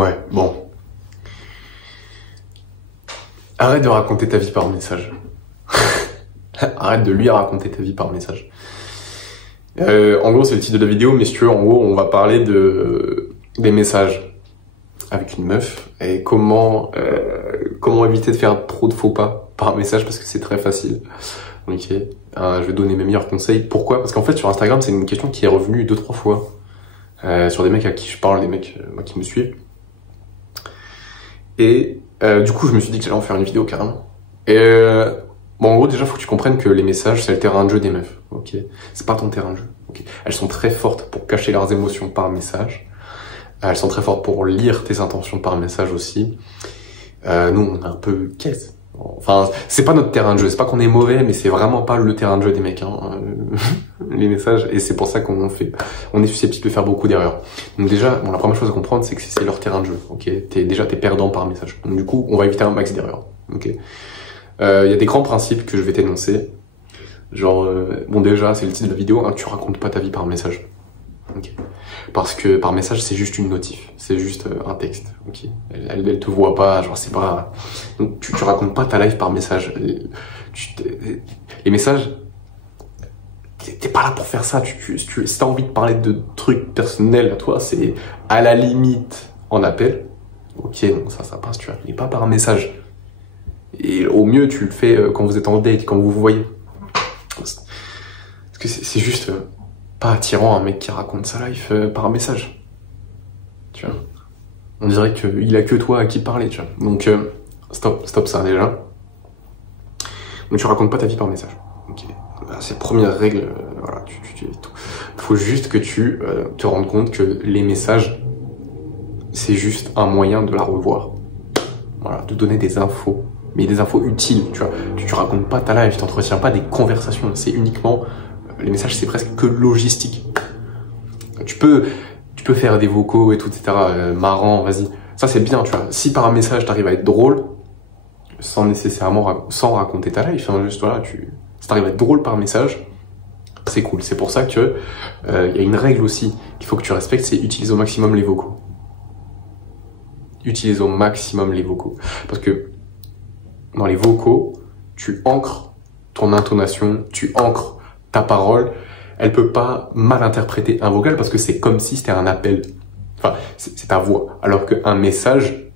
Ouais, bon. Arrête de raconter ta vie par message. Arrête de lui raconter ta vie par message. En gros, c'est le titre de la vidéo, mais si tu veux, en gros, on va parler des messages avec une meuf et comment éviter de faire trop de faux pas par message parce que c'est très facile. Ok. Je vais donner mes meilleurs conseils. Pourquoi? Parce qu'en fait, sur Instagram, c'est une question qui est revenue 2-3 fois sur des mecs à qui je parle, des mecs qui me suivent. Et du coup, je me suis dit que j'allais en faire une vidéo carrément. Et bon, en gros, déjà, faut que tu comprennes que les messages, c'est le terrain de jeu des meufs. Ok, c'est pas ton terrain de jeu. Ok, elles sont très fortes pour cacher leurs émotions par message. Elles sont très fortes pour lire tes intentions par message aussi. Nous, on est un peu caisse. Enfin, c'est pas notre terrain de jeu. C'est pas qu'on est mauvais, mais c'est vraiment pas le terrain de jeu des mecs. Hein. Les messages, et c'est pour ça on est susceptible de faire beaucoup d'erreurs. Donc déjà, bon, la première chose à comprendre, c'est que c'est leur terrain de jeu. Ok, t'es perdant par message. Donc du coup, on va éviter un max d'erreurs. Ok. Il y a des grands principes que je vais t'énoncer. Genre, bon déjà, c'est le titre de la vidéo, hein, tu racontes pas ta vie par message. Okay. Parce que par message, c'est juste une notif, c'est juste un texte. Ok. Elle te voit pas, genre c'est pas. Donc tu racontes pas ta life par message. Les messages, t'es pas là pour faire ça. Si t'as envie de parler de trucs personnels à toi, c'est à la limite en appel. Ok, donc ça passe, tu vois, mais pas par message. Et au mieux, tu le fais quand vous êtes en date, quand vous vous voyez. Parce que c'est juste pas attirant un mec qui raconte sa life par message. Tu vois. On dirait qu'il a que toi à qui parler, tu vois. Donc, stop ça déjà. Donc tu racontes pas ta vie par message. Ok. C'est la première règle, voilà, tout. Faut juste que tu te rendes compte que les messages, c'est juste un moyen de la revoir. Voilà, de donner des infos. Mais des infos utiles, tu vois. Tu racontes pas ta life, tu t'entretiens pas des conversations. C'est uniquement... les messages, c'est presque que logistique. Tu peux faire des vocaux et tout, etc. Marrant, vas-y. Ça, c'est bien, tu vois. Si par un message, t'arrives à être drôle, sans raconter ta life, hein, juste voilà, si t'arrives à être drôle par message, c'est cool. C'est pour ça que y a une règle aussi qu'il faut que tu respectes, c'est utiliser au maximum les vocaux. Utilise au maximum les vocaux. Parce que dans les vocaux, tu ancres ton intonation, tu ancres ta parole. Elle peut pas mal interpréter un vocal parce que c'est comme si c'était un appel. Enfin, c'est ta voix. Alors qu'un message,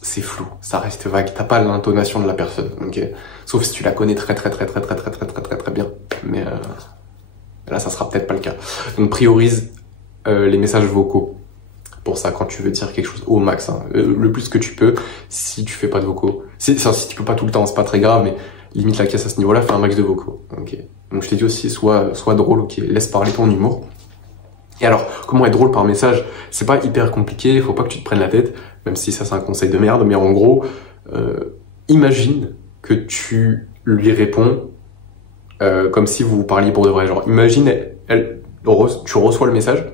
c'est flou, ça reste vague. T'as pas l'intonation de la personne, ok? Sauf si tu la connais très bien. Mais là, ça sera peut-être pas le cas. Donc priorise les messages vocaux. Pour ça, quand tu veux dire quelque chose au max, hein, le plus que tu peux, si tu fais pas de vocaux. Si tu peux pas tout le temps, c'est pas très grave, mais limite la caisse à ce niveau-là, fais un max de vocaux. Ok. Donc je t'ai dit aussi, sois drôle, ok, laisse parler ton humour. Et alors, comment être drôle par message? C'est pas hyper compliqué, faut pas que tu te prennes la tête, même si ça c'est un conseil de merde, mais en gros, imagine que tu lui réponds comme si vous parliez pour de vrai. Genre, imagine, tu reçois le message,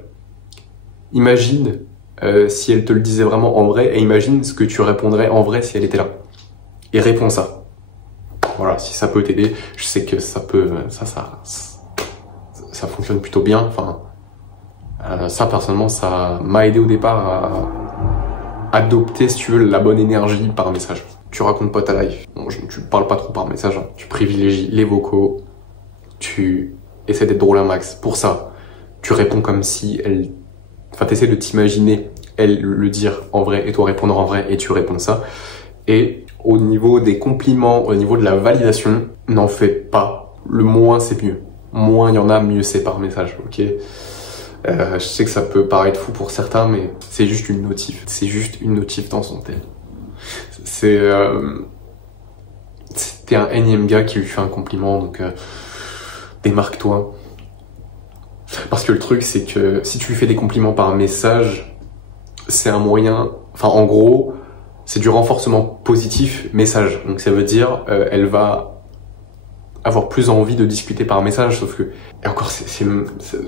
imagine si elle te le disait vraiment en vrai, et imagine ce que tu répondrais en vrai si elle était là. Et réponds ça. Voilà, si ça peut t'aider, je sais que ça peut, ça fonctionne plutôt bien. Enfin, ça personnellement, ça m'a aidé au départ à adopter, si tu veux, la bonne énergie par message. Tu racontes pas ta life. Bon, tu parles pas trop par message, hein. Tu privilégies les vocaux. Tu essaies d'être drôle à max. Pour ça, tu réponds comme si elle... Enfin, t'essaies de t'imaginer elle le dire en vrai et toi répondre en vrai et tu réponds ça. Et au niveau des compliments, au niveau de la validation, n'en fais pas. Le moins, c'est mieux. Moins il y en a, mieux c'est par message, ok? Je sais que ça peut paraître fou pour certains, mais c'est juste une notif. C'est juste une notif dans son tel. T'es un énième gars qui lui fait un compliment, donc démarque-toi. Parce que le truc, c'est que si tu lui fais des compliments par message, c'est un moyen... Enfin, en gros, c'est du renforcement positif message. Donc ça veut dire, elle va avoir plus envie de discuter par message, sauf que... Et encore, c'est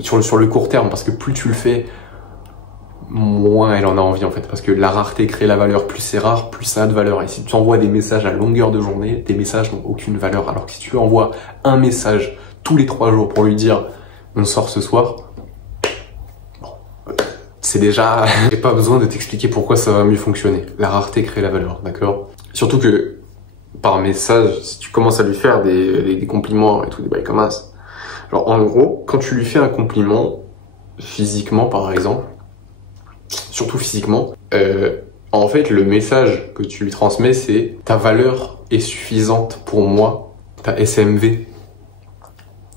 sur le court terme, parce que plus tu le fais, moins elle en a envie en fait. Parce que la rareté crée la valeur. Plus c'est rare, plus ça a de valeur. Et si tu envoies des messages à longueur de journée, tes messages n'ont aucune valeur. Alors que si tu lui envoies un message tous les 3 jours pour lui dire... on sort ce soir, bon, c'est déjà... J'ai pas besoin de t'expliquer pourquoi ça va mieux fonctionner. La rareté crée la valeur, d'accord? Surtout que, par message, si tu commences à lui faire des compliments et tout, des bails comme ça, genre, en gros, quand tu lui fais un compliment, physiquement par exemple, surtout physiquement, en fait, le message que tu lui transmets, c'est ta valeur est suffisante pour moi, ta SMV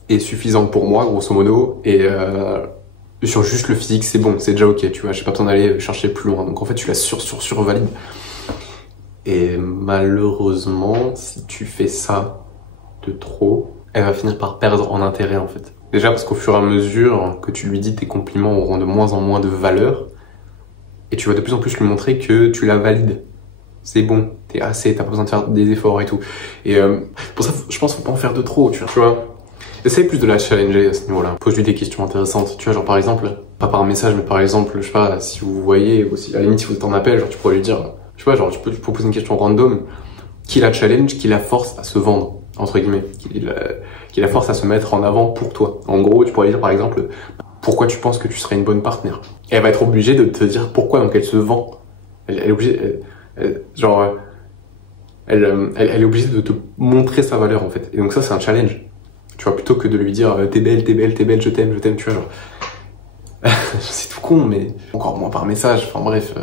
est suffisante pour moi, grosso modo, et sur juste le physique, c'est bon, c'est déjà ok, tu vois, j'ai pas besoin d'aller chercher plus loin. Donc en fait, tu la survalides. Et malheureusement, si tu fais ça de trop, elle va finir par perdre en intérêt en fait. Déjà parce qu'au fur et à mesure que tu lui dis, tes compliments auront de moins en moins de valeur, et tu vas de plus en plus lui montrer que tu la valides. C'est bon, t'es assez, t'as pas besoin de faire des efforts et tout. Et pour ça, je pense qu'il faut pas en faire de trop, tu vois. Essaye plus de la challenger à ce niveau-là. Pose-lui des questions intéressantes. Tu vois, genre par exemple, pas par message, mais par exemple, je sais pas, si vous voyez, ou si, à la limite, si vous t'en appelle, genre tu pourrais lui dire, je sais pas, genre tu peux poser une question random qui la challenge, qui la force à se vendre, entre guillemets, qui la force à se mettre en avant pour toi. En gros, tu pourrais lui dire par exemple, pourquoi tu penses que tu serais une bonne partenaire? Et elle va être obligée de te dire pourquoi, donc elle se vend. Elle est obligée, elle est obligée de te montrer sa valeur en fait. Et donc ça, c'est un challenge. Tu vois, plutôt que de lui dire t'es belle, je t'aime, tu vois, genre. C'est tout con, mais encore moins par message, enfin bref.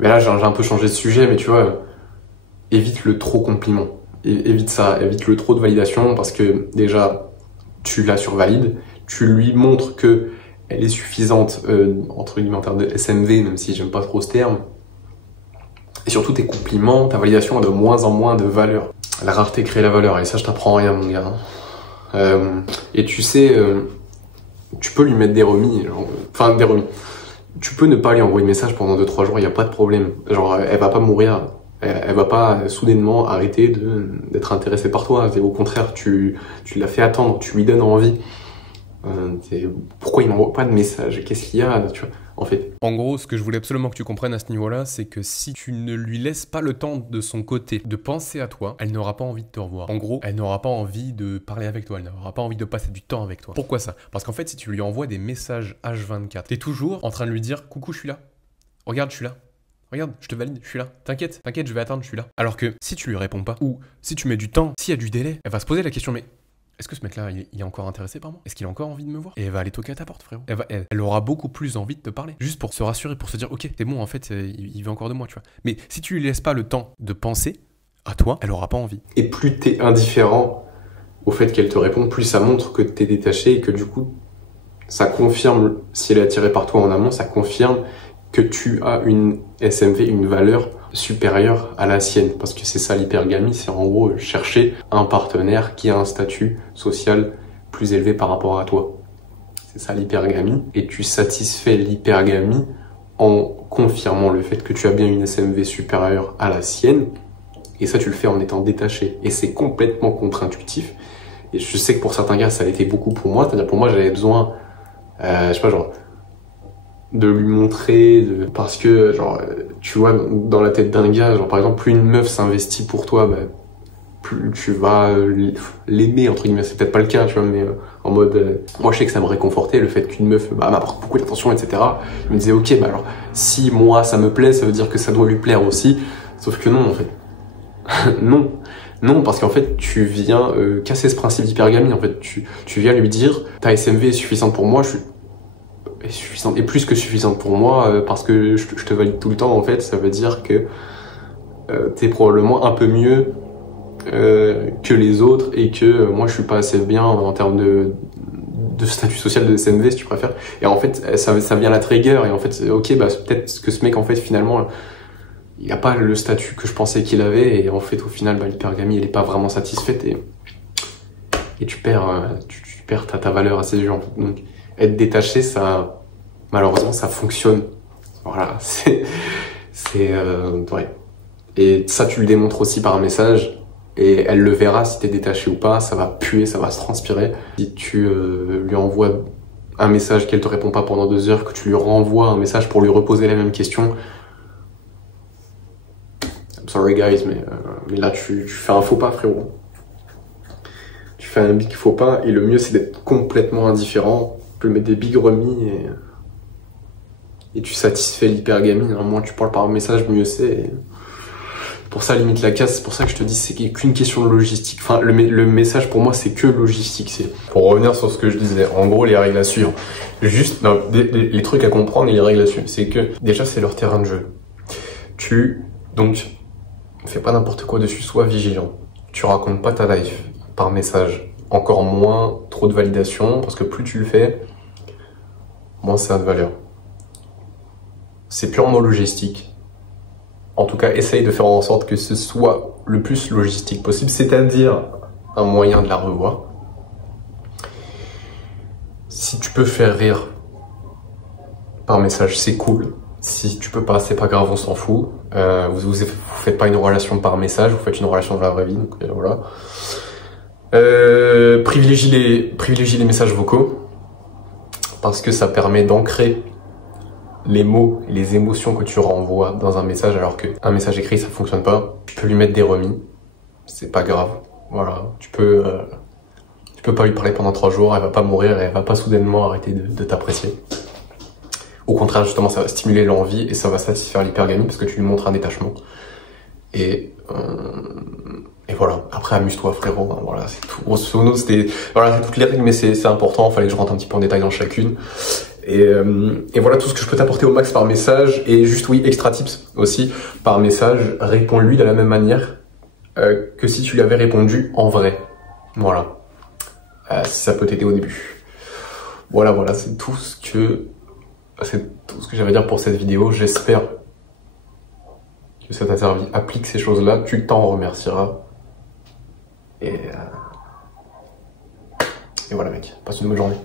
Mais là, j'ai un peu changé de sujet, mais tu vois, évite le trop compliment. Évite ça, évite le trop de validation, parce que déjà, tu la survalides, tu lui montres que elle est suffisante, entre guillemets, en termes de SMV, même si j'aime pas trop ce terme. Et surtout, tes compliments, ta validation a de moins en moins de valeur. La rareté crée la valeur, et ça, je t'apprends rien, mon gars. Et tu sais, tu peux lui mettre des remis, enfin des remis. Tu peux ne pas lui envoyer de message pendant 2-3 jours, il n'y a pas de problème. Genre, elle va pas mourir, elle va pas soudainement arrêter d'être intéressée par toi. Au contraire, tu la fais attendre, tu lui donnes envie. Pourquoi il m'envoie pas de message? Qu'est-ce qu'il y a, tu vois, en fait? En gros, ce que je voulais absolument que tu comprennes à ce niveau-là, c'est que si tu ne lui laisses pas le temps de son côté de penser à toi, elle n'aura pas envie de te revoir. En gros, elle n'aura pas envie de parler avec toi, elle n'aura pas envie de passer du temps avec toi. Pourquoi ça? Parce qu'en fait, si tu lui envoies des messages H24, t'es toujours en train de lui dire « Coucou, je suis là. Regarde, je suis là. Regarde, je te valide, je suis là. T'inquiète, je vais attendre, je suis là. » Alors que si tu lui réponds pas, ou si tu mets du temps, s'il y a du délai, elle va se poser la question « Mais est-ce que ce mec-là, il est encore intéressé par moi? Est-ce qu'il a encore envie de me voir? » Et elle va aller toquer à ta porte, frérot. Elle aura beaucoup plus envie de te parler. Juste pour se rassurer, pour se dire, ok, c'est bon, en fait, il veut encore de moi, tu vois. Mais si tu lui laisses pas le temps de penser à toi, elle aura pas envie. Et plus t'es indifférent au fait qu'elle te réponde, plus ça montre que t'es détaché et que du coup, ça confirme, si elle est attirée par toi en amont, ça confirme que tu as une SMV, une valeur supérieure à la sienne. Parce que c'est ça l'hypergamie, c'est en gros chercher un partenaire qui a un statut social plus élevé par rapport à toi. C'est ça l'hypergamie. Et tu satisfais l'hypergamie en confirmant le fait que tu as bien une SMV supérieure à la sienne. Et ça, tu le fais en étant détaché. Et c'est complètement contre-intuitif. Et je sais que pour certains gars, ça a été beaucoup pour moi. C'est-à-dire pour moi, j'avais besoin, je sais pas, genre, de lui montrer, parce que, genre, tu vois, dans la tête d'un gars, genre, par exemple, plus une meuf s'investit pour toi, bah, plus tu vas l'aimer, entre guillemets. C'est peut-être pas le cas, tu vois, mais en mode, moi, je sais que ça me réconfortait, le fait qu'une meuf, bah, m'apporte beaucoup d'attention, etc. Je me disais, ok, bah, alors, si moi, ça me plaît, ça veut dire que ça doit lui plaire aussi. Sauf que non, en fait. Non, parce qu'en fait, tu viens casser ce principe d'hypergamie. En fait, tu viens lui dire, ta SMV est suffisante pour moi, est suffisante, et plus que suffisante pour moi, parce que je te valide tout le temps. En fait, ça veut dire que t'es probablement un peu mieux que les autres, et que moi, je suis pas assez bien en termes de statut social de SMV, si tu préfères. Et en fait, ça vient la trigger. Et en fait, ok, bah peut-être que ce mec, en fait, finalement, il n'a pas le statut que je pensais qu'il avait, et en fait au final l'hypergamie elle est pas vraiment satisfaite, et tu perds ta valeur à ses yeux. Donc être détaché, ça malheureusement ça fonctionne. Voilà, ouais. Et ça tu le démontres aussi par un message, et elle le verra si t'es détaché ou pas. Ça va puer, ça va se transpirer. Si tu lui envoies un message qu'elle te répond pas pendant 2 heures, que tu lui renvoies un message pour lui reposer la même question, sorry guys, mais là tu fais un faux pas, frérot. Tu fais un big faux pas, et le mieux c'est d'être complètement indifférent. Tu peux mettre des big remis, et tu satisfais l'hypergamie. Hein. Moins tu parles par message, mieux c'est. Et pour ça, limite la casse, c'est pour ça que je te dis, c'est qu'une question de logistique. Enfin, le message pour moi, c'est que logistique. C'est pour revenir sur ce que je disais. En gros, les règles à suivre. Juste, non, les trucs à comprendre et les règles à suivre. C'est que, déjà, c'est leur terrain de jeu. Donc, fais pas n'importe quoi dessus, sois vigilant. Tu racontes pas ta life par message. Encore moins trop de validation, parce que plus tu le fais, moins ça a de valeur. C'est purement logistique. En tout cas, essaye de faire en sorte que ce soit le plus logistique possible, c'est-à-dire un moyen de la revoir. Si tu peux faire rire par message, c'est cool. Si tu peux pas, c'est pas grave, on s'en fout. Vous faites pas une relation par message, vous faites une relation dans la vraie vie, donc voilà. Privilégie les messages vocaux, parce que ça permet d'ancrer les mots et les émotions que tu renvoies dans un message, alors qu'un message écrit ça fonctionne pas. Tu peux lui mettre des remis, c'est pas grave. Voilà, tu peux pas lui parler pendant 3 jours, elle va pas mourir, elle va pas soudainement arrêter de t'apprécier. Au contraire, justement, ça va stimuler l'envie et ça va satisfaire l'hypergamie parce que tu lui montres un détachement. Et voilà. Après, amuse-toi, frérot. Hein, voilà, c'est tout. Grosso modo, c'était toutes les règles, mais c'est important. Fallait que je rentre un petit peu en détail dans chacune. Et voilà tout ce que je peux t'apporter au max par message. Et juste, oui, extra tips aussi. Par message, réponds-lui de la même manière que si tu lui avais répondu en vrai. Voilà. Si ça peut t'aider au début. Voilà, c'est tout ce que j'avais à dire pour cette vidéo. J'espère que ça t'a servi. Applique ces choses-là, tu t'en remercieras. Et voilà mec, passe une bonne journée.